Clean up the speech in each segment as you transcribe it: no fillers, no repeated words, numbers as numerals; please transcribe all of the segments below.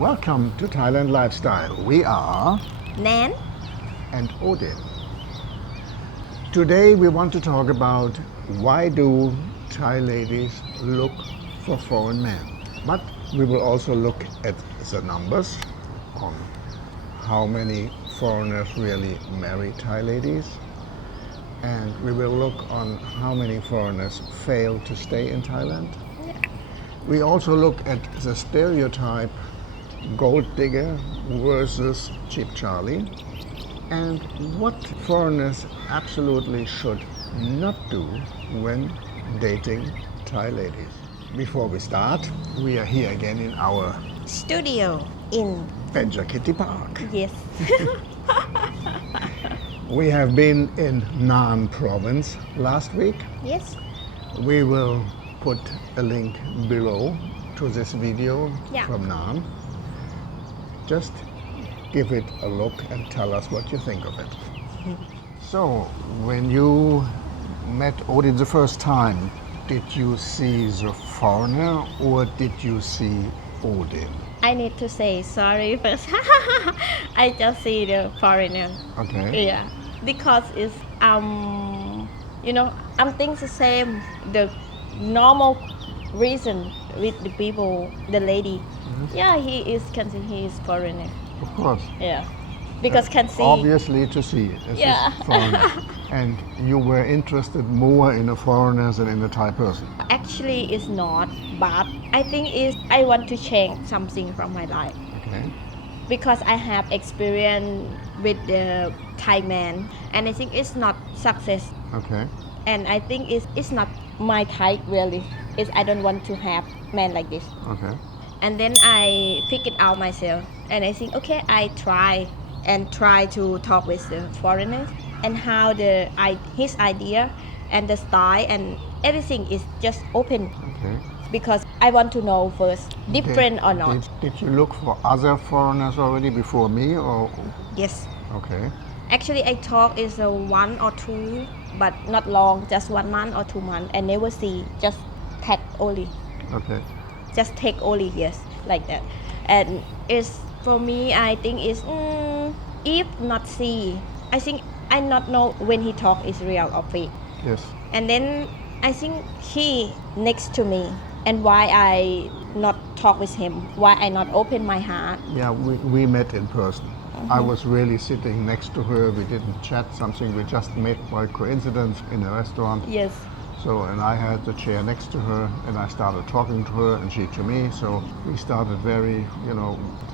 Welcome to Thailand Lifestyle. We are Nann and Odin. Today we want to talk about why do Thai ladies look for foreign men. But we will also look at the numbers on how many foreigners really marry Thai ladies. And we will look on how many foreigners fail to stay in Thailand. We also look at the stereotype gold digger versus cheap Charlie, and what foreigners absolutely should not do when dating Thai ladies. Before we start, we are here again in our studio in Benja Kitty Park. yes. We have been in Nann province last week. Yes. We will put a link below to this video from Nann. Just give it a look and tell us what you think of it. So, when you met Odin the first time, did you see the foreigner or did you see Odin? I need to say sorry first. I just see the foreigner. Okay. Yeah, because it's I'm thinking the same. The normal reason with the people, the lady. Yeah, he is foreigner. Of course. Yeah, because can see. Obviously to see. Yeah. Foreigner. And you were interested more in a foreigner than in a Thai person. Actually, it's not, but I think is I want to change something from my life. Okay. Because I have experience with the Thai man, and I think it's not success. Okay. And I think it's not my type really. I don't want to have man like this. Okay. And then I pick it out myself, and I think okay, I try to talk with the foreigners and how his idea and the style and everything is just open. Okay. Because I want to know first, different or not. Did you look for other foreigners already before me or? Yes. Okay. Actually, I talk is 1 or 2, but not long, just 1 month or 2 months. I never see, just tag only. Okay. Just take only, yes, like that. And it's for me, I think is if not see, I think I not know when he talk is real or fake. Yes. And then I think he next to me, and why I not talk with him, why I not open my heart. Yeah, we met in person. I was really sitting next to her. We didn't chat something. We just met by coincidence in a restaurant. Yes. So, and I had the chair next to her, and I started talking to her, and she to me. So we started very,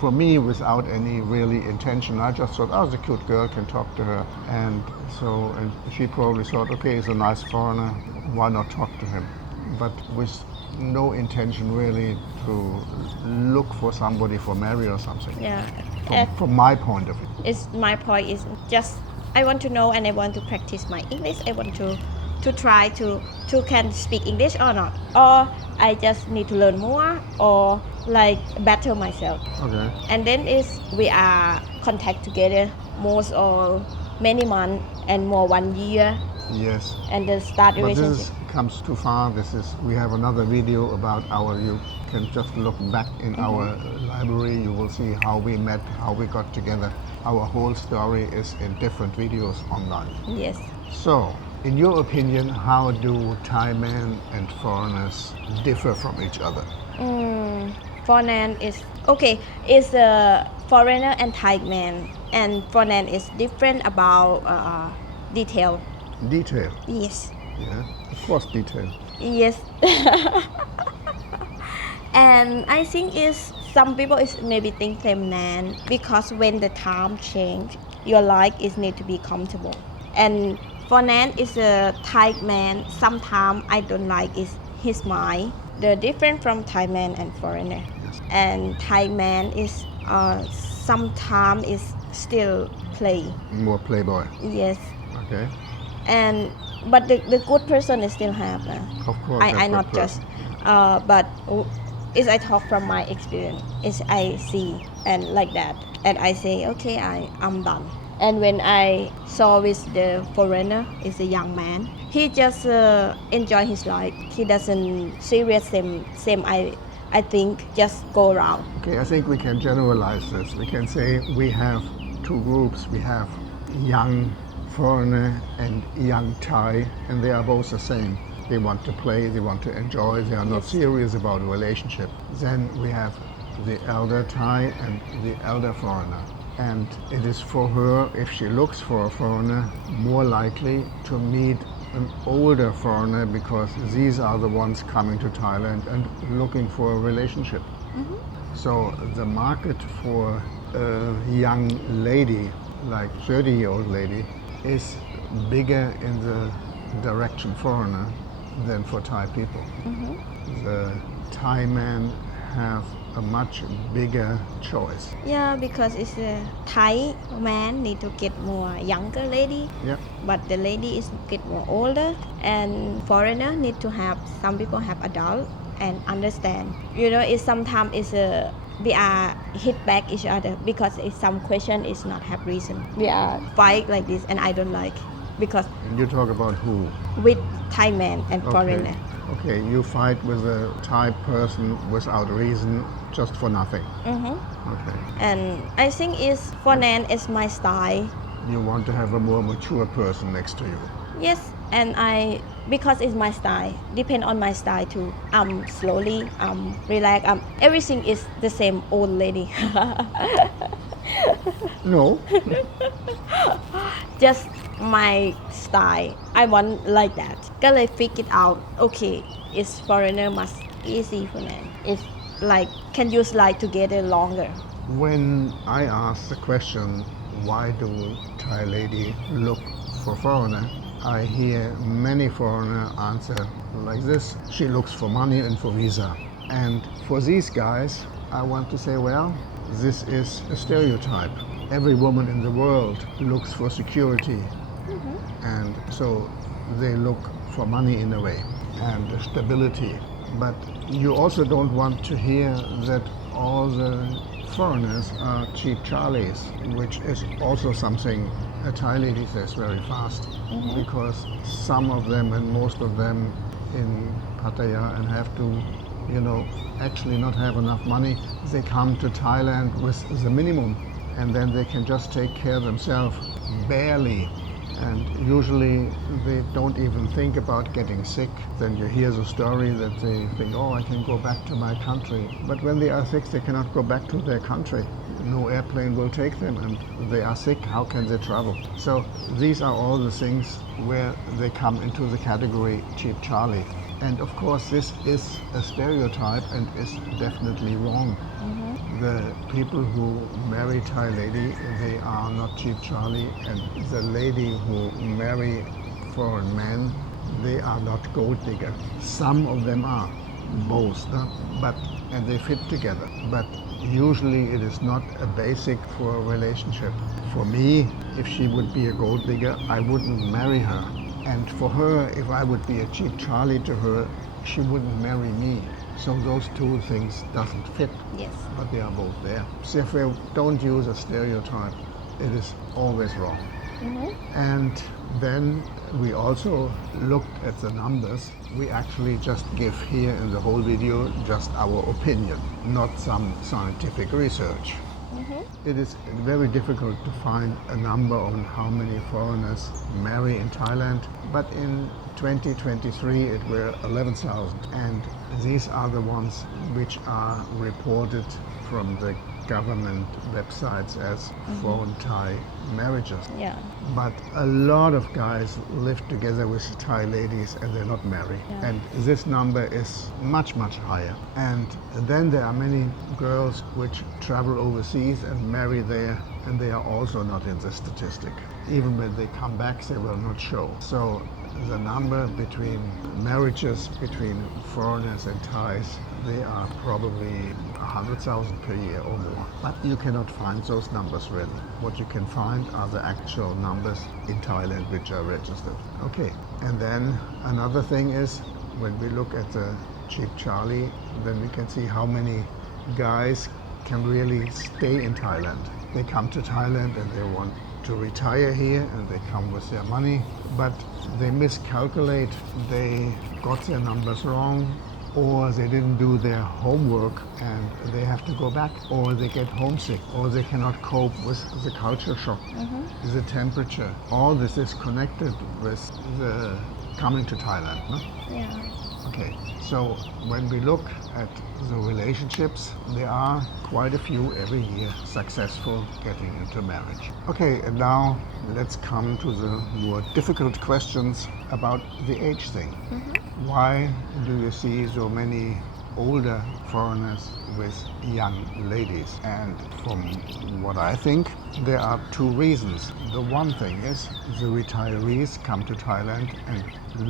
for me, without any really intention. I just thought, oh, the cute girl, can talk to her. And so, and she probably thought, okay, he's a nice foreigner. Why not talk to him? But with no intention really to look for somebody for marry or something. Yeah. From my point of view. It's my point is just I want to know and I want to practice my English. I want to try to can speak English or not, or I just need to learn more or like better myself. Okay. And then we are contact together most or many months and more 1 year. Yes. And then start But relationship. this comes too far. We have another video about you can just look back in our library. You will see how we met, how we got together. Our whole story is in different videos online. Yes. So, in your opinion, how do Thai men and foreigners differ from each other? Foreigner is okay. Is a foreigner and Thai man, and foreigner is different about detail. Detail. Yes. Yeah, of course, detail. Yes. And I think some people maybe think them Nann because when the time change, your life is need to be comfortable. And for Nann is a Thai man. Sometimes I don't like his mind. The different from Thai man and foreigner. Yes. And Thai man is sometimes is still play. More playboy. Yes. Okay. But the good person is still have. Of course. I not just. But I talk from my experience. I see and like that, and I say okay, I'm done. And when I saw with the foreigner, is a young man. He just enjoy his life. He doesn't serious same I I think just go around. Okay, I think we can generalize this. We can say we have two groups. We have young foreigner and young Thai, and they are both the same. They want to play, they want to enjoy, they are not Yes. serious about a relationship. Then we have the elder Thai and the elder foreigner. And it is for her, if she looks for a foreigner, more likely to meet an older foreigner because these are the ones coming to Thailand and looking for a relationship. So the market for a young lady, like 30-year-old lady, is bigger in the direction foreigner than for Thai people. The Thai men have a much bigger choice. Yeah, because it's a Thai man need to get more younger lady, Yep. but the lady is get more older, and foreigner need to have, some people have adult and understand. You know, it's sometimes it's a we are hit back each other because it's some question is not have reason. We are fight like this, and I don't like because And you talk about who? with Thai man and foreigner. Okay, you fight with a Thai person without reason, just for nothing. Okay. And I think is for Nan is my style. You want to have a more mature person next to you. Yes, and I because it's my style. Depend on my style too. Slowly, relax. Everything is the same old lady. No. Just my style. I want like that. ก็เลย figure out. Okay, it's foreigner must easy for Nan. It's like can use life together longer. When I ask the question, why do Thai lady look for foreigner, I hear many foreigner answer like this. She looks for money and for visa. And for these guys, I want to say, well, this is a stereotype. Every woman in the world looks for security. And so they look for money in a way and stability. But you also don't want to hear that all the foreigners are cheap Charlies, which is also something a Thai lady says very fast, because some of them and most of them in Pattaya and have to, actually not have enough money. They come to Thailand with the minimum, and then they can just take care of themselves barely. And usually they don't even think about getting sick. Then you hear the story that they think, oh, I can go back to my country. But when they are sick, they cannot go back to their country. No airplane will take them, and they are sick. How can they travel? So these are all the things where they come into the category cheap Charlie. And of course, this is a stereotype and is definitely wrong. The people who marry Thai lady, they are not cheap Charlie, and the lady who marry foreign man, they are not gold digger. Some of them are, both, and they fit together. But usually it is not a basic for a relationship. For me, if she would be a gold digger, I wouldn't marry her. And for her, if I would be a cheap Charlie to her, she wouldn't marry me. So those two things doesn't fit. Yes. But they are both there. So if we don't use a stereotype, it is always wrong. And then we also looked at the numbers. We actually just give here in the whole video just our opinion, not some scientific research. It is very difficult to find a number on how many foreigners marry in Thailand, but in 2023 it were 11,000, and these are the ones which are reported from the government websites as foreign Thai marriages. Yeah. But a lot of guys live together with Thai ladies and they're not married. Yeah. And this number is much, much higher. And then there are many girls which travel overseas and marry there, and they are also not in the statistic. Even when they come back, they will not show. So the number between marriages between foreigners and Thais, they are probably 100,000 per year or more. But you cannot find those numbers really. What you can find are the actual numbers in Thailand which are registered. Okay, and then another thing is when we look at the cheap Charlie, then we can see how many guys can really stay in Thailand. They come to Thailand and they want to retire here and they come with their money, but they miscalculate, they got their numbers wrong, or they didn't do their homework and they have to go back, or they get homesick, or they cannot cope with the culture shock, the temperature. All this is connected with the coming to Thailand, no? Yeah. Okay, so when we look at the relationships, there are quite a few every year successful getting into marriage. Okay, and now let's come to the more difficult questions about the age thing. Why do you see so many older foreigners with young ladies? And from what I think, there are two reasons. The one thing is the retirees come to Thailand and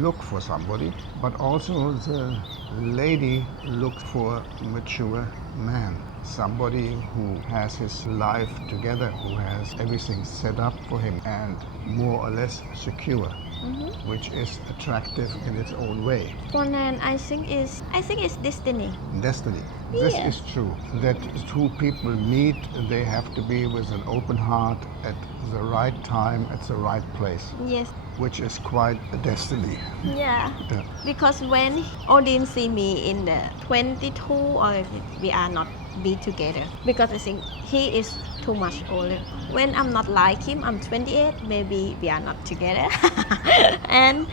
look for somebody, but also the lady looks for a mature man, somebody who has his life together, who has everything set up for him and more or less secure, which is attractive in its own way. For Nan, I think it's destiny. Destiny. This Yeah. is true. That two people meet, they have to be with an open heart at the right time, at the right place, Yes. which is quite a destiny. Yeah. Yeah. Because when Odin see me in the 22, or we are not be together, because I think he is too much older. When I'm not like him, I'm 28, maybe we are not together. And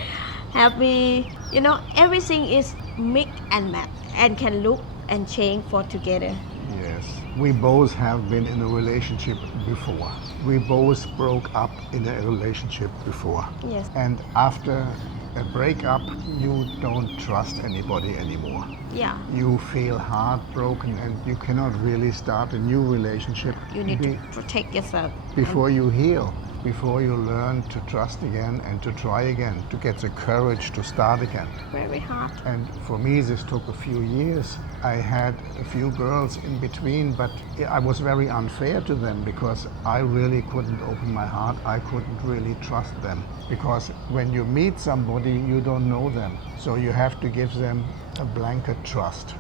everything is mix and match and can look and change for together. Yes. We both have been in a relationship before. We both broke up in a relationship before. Yes. And after a breakup, you don't trust anybody anymore. Yeah. You feel heartbroken and you cannot really start a new relationship You need to protect yourself. before you heal, before you learn to trust again and to try again, to get the courage to start again. Very hard. And for me, this took a few years. I had a few girls in between, but I was very unfair to them because I really couldn't open my heart. I couldn't really trust them. Because when you meet somebody, you don't know them. So you have to give them a blanket trust.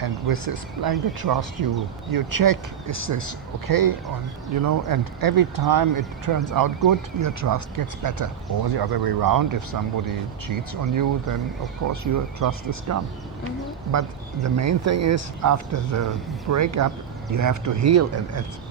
And with this blanket trust, you check, is this okay? And every time it turns out good, your trust gets better. Or the other way around, if somebody cheats on you, then of course your trust is gone. But the main thing is, after the breakup, you have to heal, and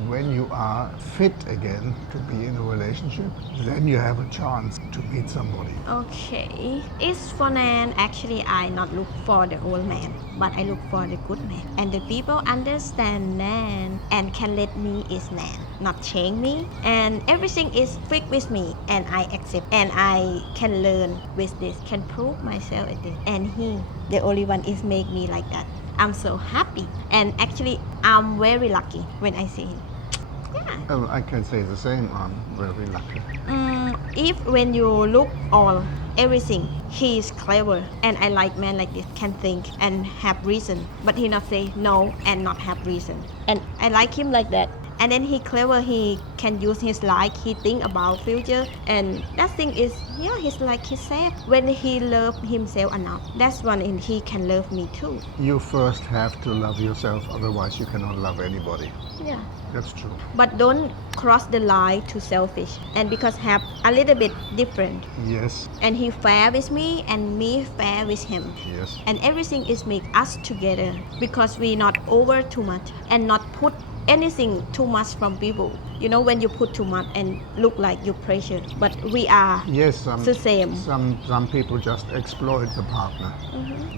when you are fit again to be in a relationship, then you have a chance to meet somebody. Okay. It's for Nan. Actually, I not look for the old man, but I look for the good man. And the people understand Nan and can let me is Nan, not change me. And everything is fit with me, and I accept. And I can learn with this, can prove myself at this. And he, the only one, is make me like that. I'm so happy, and actually I'm very lucky when I see him. Yeah. I can say the same. I'm very lucky. If when you look all everything, he is clever, and I like men like this, can think and have reason, but he not say no and not have reason. And I like him like that. And then he clever, he can use his life, he think about future, and that thing is, yeah, he's like he said, when he love himself enough, that's when he can love me too. You first have to love yourself, otherwise you cannot love anybody. Yeah. That's true. But don't cross the line to selfish, and because have a little bit different. Yes, And he fair with me and me fair with him. yes. And everything is make us together because we not over too much and not put anything too much from people. When you put too much and look like you pressure, but we are Yes, the same. Some people just exploit the partner.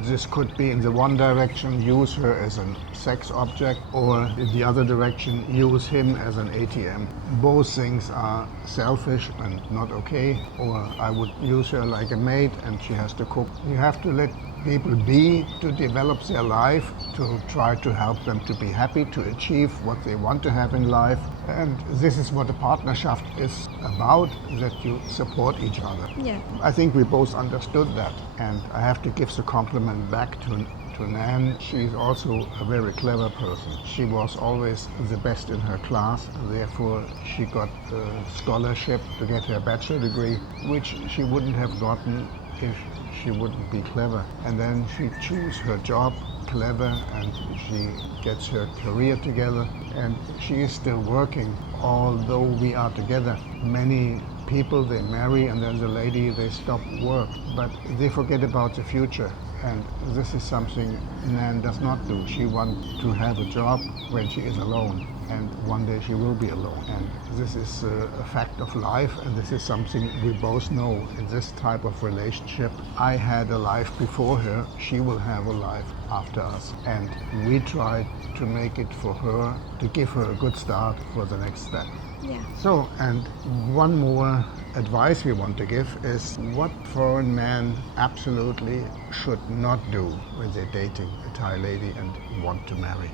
This could be in the one direction, use her as a sex object, or in the other direction, use him as an ATM. Both things are selfish and not okay. Or I would use her like a maid and she has to cook. You have to let people be, to develop their life, to try to help them to be happy, to achieve what they want to have in life. And this is what a partnership is about, that you support each other. Yeah. I think we both understood that, and I have to give the compliment back to Nann. She's also a very clever person. She was always the best in her class, therefore she got a scholarship to get her bachelor degree, which she wouldn't have gotten if she wouldn't be clever. And then she chose her job clever, and she gets her career together, and she is still working. Although we are together, many people, they marry, and then the lady, they stop work, but they forget about the future. And this is something Nann does not do. She wants to have a job when she is alone, and one day she will be alone. And this is a fact of life, and this is something we both know. In this type of relationship, I had a life before her, she will have a life after us. And we try to make it for her, to give her a good start for the next step. Yeah. So, and one more advice we want to give is what foreign men absolutely should not do when they're dating a Thai lady and want to marry.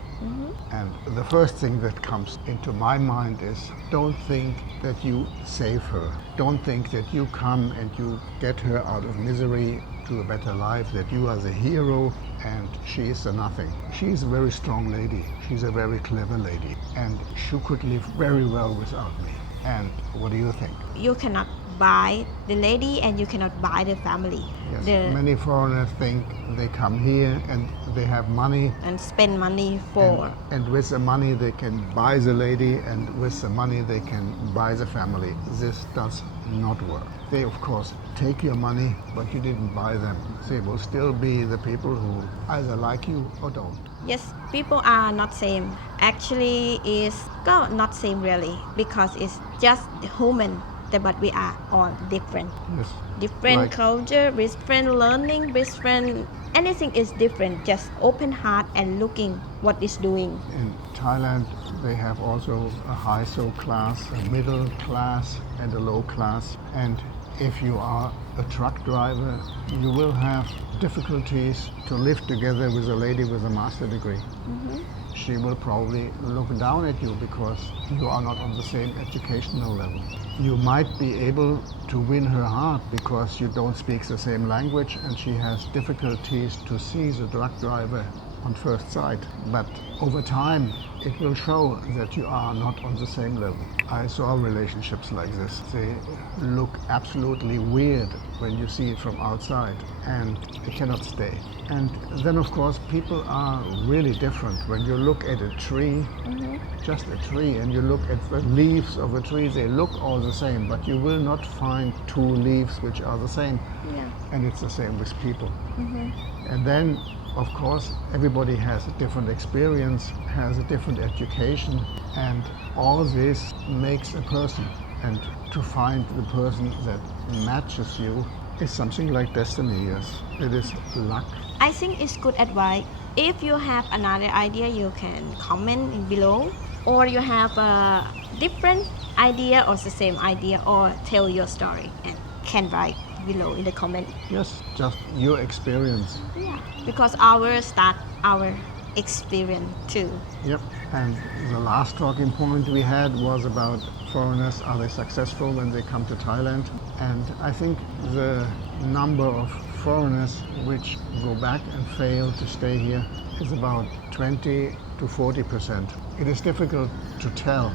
And the first thing that comes into my mind is don't think that you save her. Don't think that you come and you get her out of misery to a better life, that you are the hero and she is a nothing. She's a very strong lady. She's a very clever lady. And she could live very well without me. And what do you think? You cannot buy the lady and you cannot buy the family. Yes, many foreigners think they come here and they have money. And spend money for. And with the money they can buy the lady, and with the money they can buy the family. This does not work. They of course take your money, but you didn't buy them. They will still be the people who either like you or don't. Yes, people are not same. Actually, is not same really, because it's just human. But we are all different. Yes. Different Like- culture, different learning, different anything is different. Just open heart and looking what is doing. In Thailand, they have also a high soul class, a middle class, and a low class. And if you are a truck driver, you will have difficulties to live together with a lady with a master degree. She will probably look down at you because you are not on the same educational level. You might be able to win her heart because you don't speak the same language and she has difficulties to see the truck driver on first sight. But over time, it will show that you are not on the same level. I saw relationships like this. They look absolutely weird when you see it from outside, and it cannot stay. And then, of course, people are really different. When you look at a tree, just a tree, and you look at the leaves of a tree, they look all the same, but you will not find two leaves which are the same. Yeah. And it's the same with people. And then, of course, everybody has a different experience, has a different education, and all this makes a person. And to find the person that matches you is something like destiny, yes. It is luck. I think it's good advice. If you have another idea, you can comment in below, or you have a different idea or the same idea, or tell your story and can write below in the comment. Yes, just your experience. Yeah, because our experience too. Yep. And the last talking point we had was about foreigners, are they successful when they come to Thailand? And I think the number of foreigners which go back and fail to stay here is about 20 to 40%. It is difficult to tell.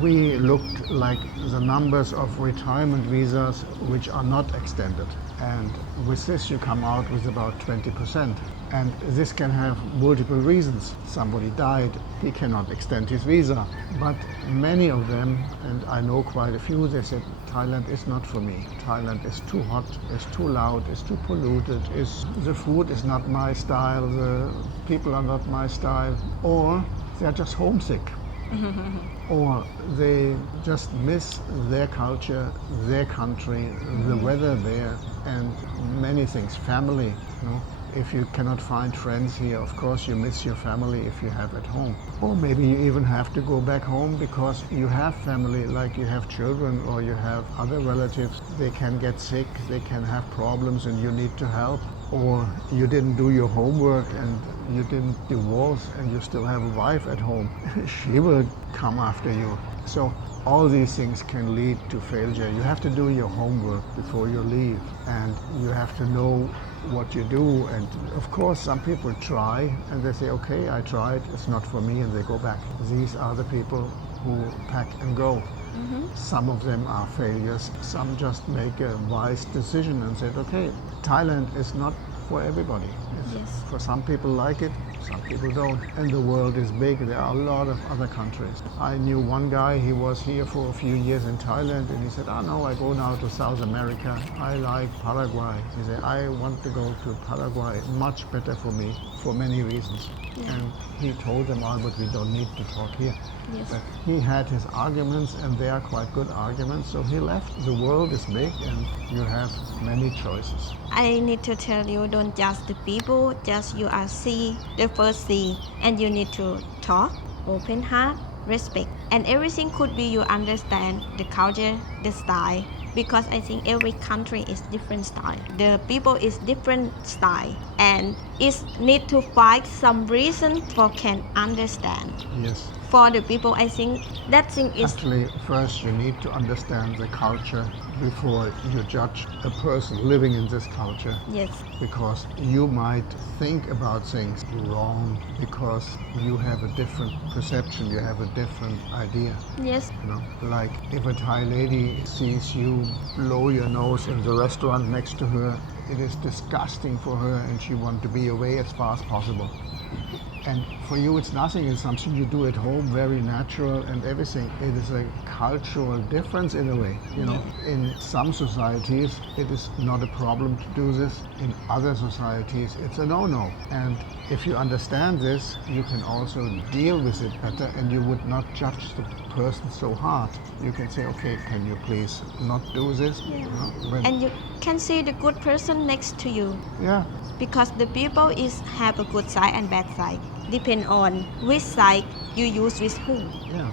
We looked like the numbers of retirement visas which are not extended. And with this you come out with about 20%. And this can have multiple reasons. Somebody died, he cannot extend his visa. But many of them, and I know quite a few, they said, Thailand is not for me. Thailand is too hot, it's too loud, it's too polluted, the food is not my style, the people are not my style, or they're just homesick. Or they just miss their culture, their country, the weather there, and many things, family. If you cannot find friends here, of course you miss your family if you have at home. Or maybe you even have to go back home because you have family, like you have children or you have other relatives. They can get sick, they can have problems and you need to help. Or you didn't do your homework and you didn't divorce and you still have a wife at home. She will come after you. So all these things can lead to failure. You have to do your homework before you leave, and you have to know what you do. And of course some people try and they say, okay, I tried, it's not for me, and they go back. These are the people who pack and go. Some of them are failures. Some just make a wise decision and said, okay, Thailand is not for everybody. Yes. For some people like it, some people don't. And the world is big. There are a lot of other countries. I knew one guy, he was here for a few years in Thailand, and he said, oh no, I go now to South America. I like Paraguay. He said, I want to go to Paraguay. Much better for me for many reasons. Yeah. And he told them all, but we don't need to talk here. Yes. But he had his arguments, and they are quite good arguments, so he left. The world is big, and you have many choices. I need to tell you, don't judge the people, just you are see the first see, and you need to talk, open heart, respect, and everything could be you understand the culture, the style, because I think every country is different style. The people is different style, and it need to find some reason for can understand. Yes. For the people, I think that thing is Actually, first you need to understand the culture before you judge a person living in this culture. yes, Because you might think about things wrong because you have a different perception, you have a different idea. yes, You know, like if a Thai lady sees you blow your nose in the restaurant next to her, it is disgusting for her and she wants to be away as fast as possible. And for you, it's nothing. It's something you do at home, very natural and everything. It is a cultural difference in a way. You know, in some societies, it is not a problem to do this. In other societies, it's a no-no. And if you understand this, you can also deal with it better, and you would not judge the person so hard. You can say, okay, can you please not do this? Yeah. You know, when- and you can see the good person next to you. yeah. Because the people is have a good side and bad side. Depend on which side you use with who. Yeah.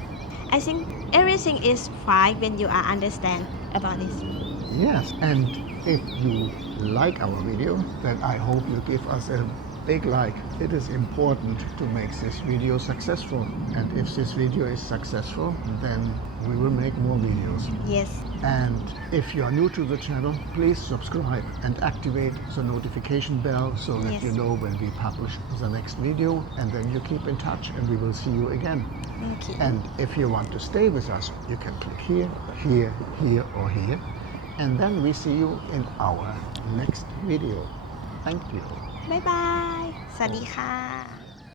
I think everything is fine when you are understand about this. Yes, and if you like our video, then I hope you give us a big like. It is important to make this video successful. And if this video is successful, then we will make more videos. Yes. And if you are new to the channel, please subscribe and activate the notification bell so that Yes. you know when we publish the next video, and then you keep in touch and we will see you again. Okay. And if you want to stay with us, you can click here, here, here, or here. And then we see you in our next video. Thank you. บ๊ายบาย สวัสดีค่ะ